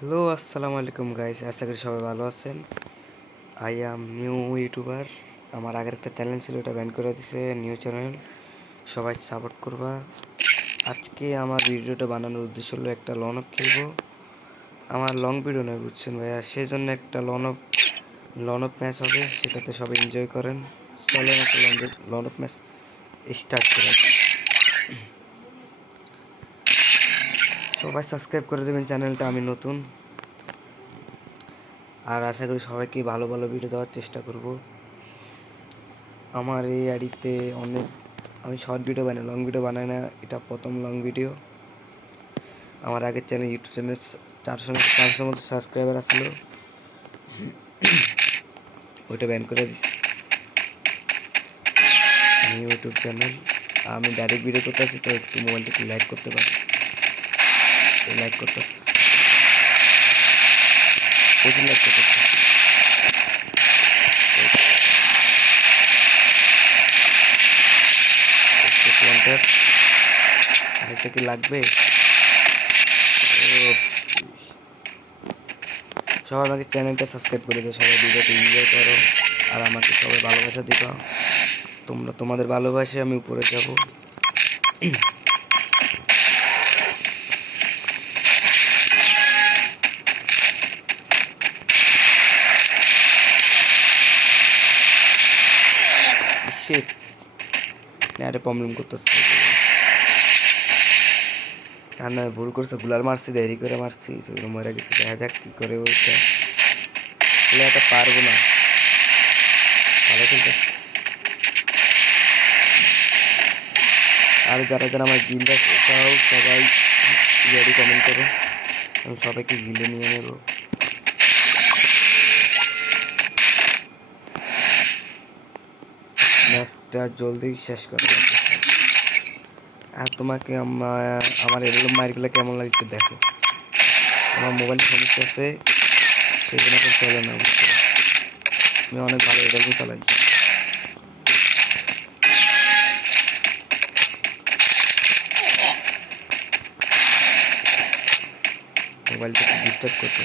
Hello আসসালামু আলাইকুম guys, আশা করি সবাই ভালো আছেন। I am new YouTuber. আমার আগের একটা চ্যানেল ছিল, ওটা ব্যান করে দিছে। নিউ চ্যানেল, সবাই সাপোর্ট করবা। আজকে আমার ভিডিওটা বানানোর উদ্দেশ্য হলো একটা লন অফ খেলবো। আমার লং ভিডিও নয়, বুঝছেন ভাইয়া, সেই জন্য একটা লন অফ ম্যাচ হবে, সেটাতে সবাই এনজয় করেন। চলেন একটা লন অফ ম্যাচ স্টার্ট করা। সবাই সাবস্ক্রাইব করে দেবেন চ্যানেলটা, আমি নতুন। আর আশা করি সবাইকে ভালো ভালো ভিডিও দেওয়ার চেষ্টা করব। আমার এই আইডিতে আমি শর্ট ভিডিও বানাই, লং ভিডিও বানাই না। এটা প্রথম লং ভিডিও। আমার আগের চ্যানেল, ইউটিউব চ্যানেল 400 মতো সাবস্ক্রাইবার আসলো, ওইটা ব্যান করে দিচ্ছি। আমি ইউটিউব চ্যানেল, আমি ডাইরেক্ট ভিডিও করতেছি, তো একটু মোবাইলটা একটু লাইক করতে পারি। লাইক করতেছি, প্রচুর লাইক করতেছি। আরেকটা কি লাগবে? সবাই আমাকে চ্যানেলটা সাবস্ক্রাইব করেছে, সবাই ভিডিওতে এনজয় করো, আর আমাকে সবাই ভালোবাসা দিবা। তোমাদের ভালোবাসে আমি উপরে যাব। শিট, নেটে প্রবলেম করতেছে। আর না, ভুল করছে, গুলার মারছি, দেরি করে মারছি, সেগুলো মরে গেছে। দেখা যাক কি করে ওইটা। এটা পারবো না। ভালো খেলতেছে। আর যারা যারা আমার গিল্ড আছে, সবাই রেডি কমেন্ট করো, আমি সবাইকে গিল্ডে নিয়ে নেব। ম্যাচটা জলদি শেষ করা লাগবে। আর তোমাকে আমার এরকম মাইরগুলো কেমন লাগে একটু দেখো। আমার মোবাইল সমস্যা আছে, সেজন্য এখন চলে না, বুঝতে। আমি অনেক ভালো এরকম চালাই। মোবাইলটা একটু ডিস্টার্ব করতে।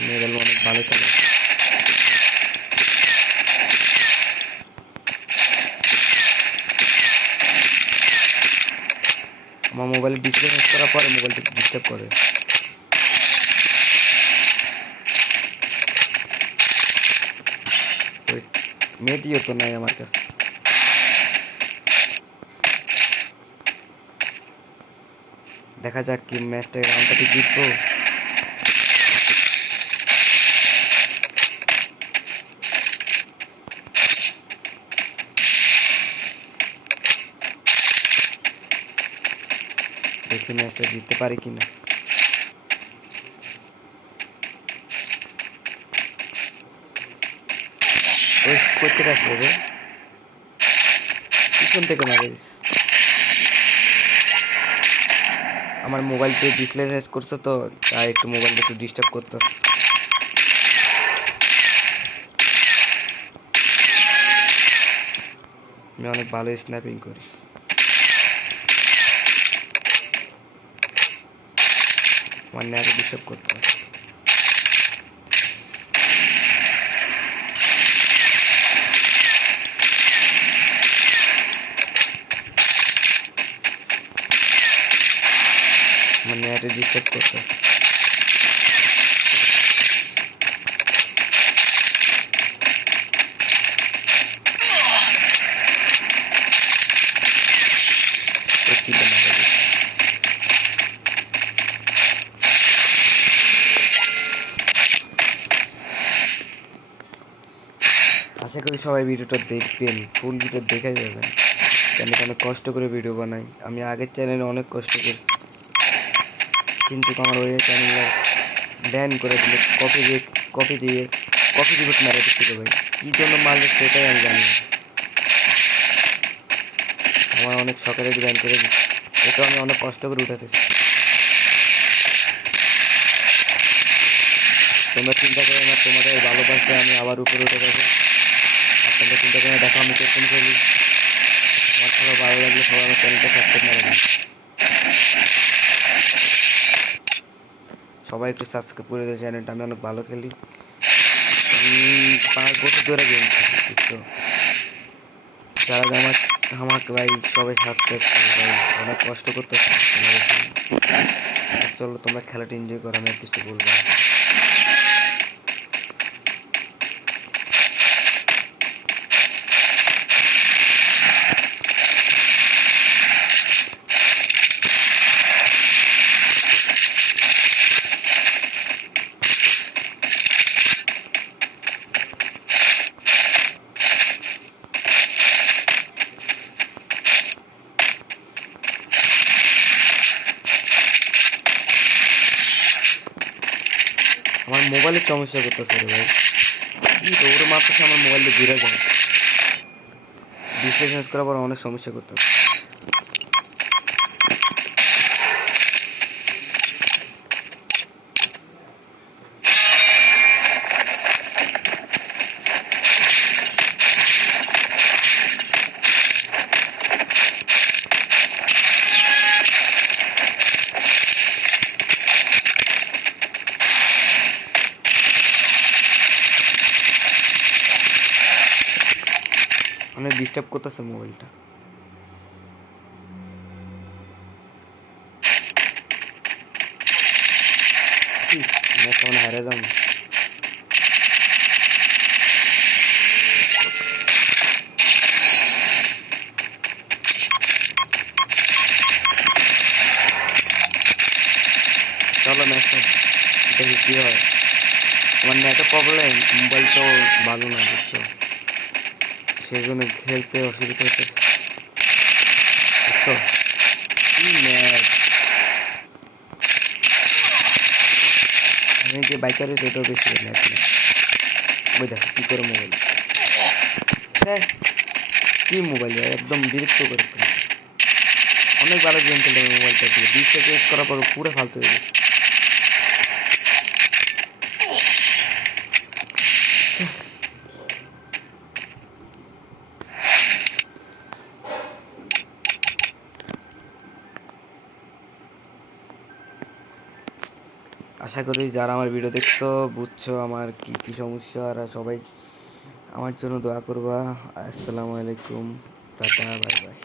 আমি এরকম অনেক ভালো চালাই। আমার মোবাইলের ডিসপ্লে চেঞ্জ করার পরে মোবাইলটা ডিস্টার্ব করে। ওই মেয়েটিও তো নাই আমার কাছে। দেখা যাক কি ম্যাচটা, রাউন্ডটাকে জিতবো। দেখি ম্যাচটা জিততে পারি কিনা। ওই কই থেকে আসলো রে? পিছন থেকে মারিস। আমার মোবাইলটা ডিসপ্লে চেঞ্জ করছে, তো তাই একটু মোবাইলটা একটু ডিস্টার্ব করতেছে। আমি অনেক ভালো স্ন্যাপিং করি। আমার নেটে ডিস্টার্ব করতেছে। আমার নেটে ডিস্টার্ব করতেছে। আশা করি সবাই ভিডিওটা দেখবেন, ফুল ভিডিও দেখে যাবেন। আমি অনেক কষ্ট করে ভিডিও বানাই। আমি আগের চ্যানেলে অনেক কষ্ট করছি, কিন্তু আমার ওই চ্যানেলে ব্যান করে দিলে। কপি দিয়ে কপি রিপোর্ট মেরে দিচ্ছিল ভাই। কী জন্য মারলে সেটাই আমি জানি না। আমার অনেক শখের ব্যান করে দিচ্ছে। এটা আমি অনেক কষ্ট করে উঠাতেছি। তোমরা চিন্তা করো না, তোমাদের ভালোবাসতে আমি আবার উপরে উঠে যাবো। তোমরা চিন্তা করে দেখো আমি কেমন করি। আমার খেলা ভালো লাগলে সবাই আমার চ্যানেলটা সাবস্ক্রাইব করে দেবে। সবাই একটু সাবস্ক্রাইব করে দেবে চ্যানেলটা। আমি অনেক ভালো খেলি, 5 বছর ধরে গেম খেলি। তো যারা আমাকে ভাই সবাই সাবস্ক্রাইব করে ভাই, অনেক কষ্ট করতে তোমাদের জন্য। চলো তোমরা খেলাটা এনজয় করো, আমি আর কিছু বলবো না। আমার মোবাইলের সমস্যা করতেছে রে ভাই, কি তো ওরে মারতেছে আমার মোবাইলটা ঘুরে যায়, ডিসপ্লে চেঞ্জ করার পর অনেক সমস্যা করতেছে। অনেক ডিস্টার্ব করতেছে মোবাইলটা। ম্যাচটা মানে হারে যাও না। চলো ম্যাচটা দেখি কী হয়। আমার নেটে প্রবলেম, মোবাইলটাও ভালো না বুঝছো, সেই জন্য খেলতে অসুবিধা হচ্ছে বুঝছো। কি ম্যাচ, আমি যে বাইকার হয়েছে ওটাও বেশি ম্যাচ না। ওই দেখো কী করে মোবাইল, হ্যাঁ কি মোবাইল একদম বিরক্ত করে ফেলে। অনেক ভালো গেম খেলতে হবে মোবাইলটা দিয়ে, ডিসপ্লে চেঞ্জ করার পর পুরো ফালতু হয়ে গেছে। আশা করি যারা আমার ভিডিও দেখছো বুঝছো আমার কি কি সমস্যা, আর সবাই আমার জন্য দোয়া করবা। আসসালামু আলাইকুম, টাটা, বাই বাই।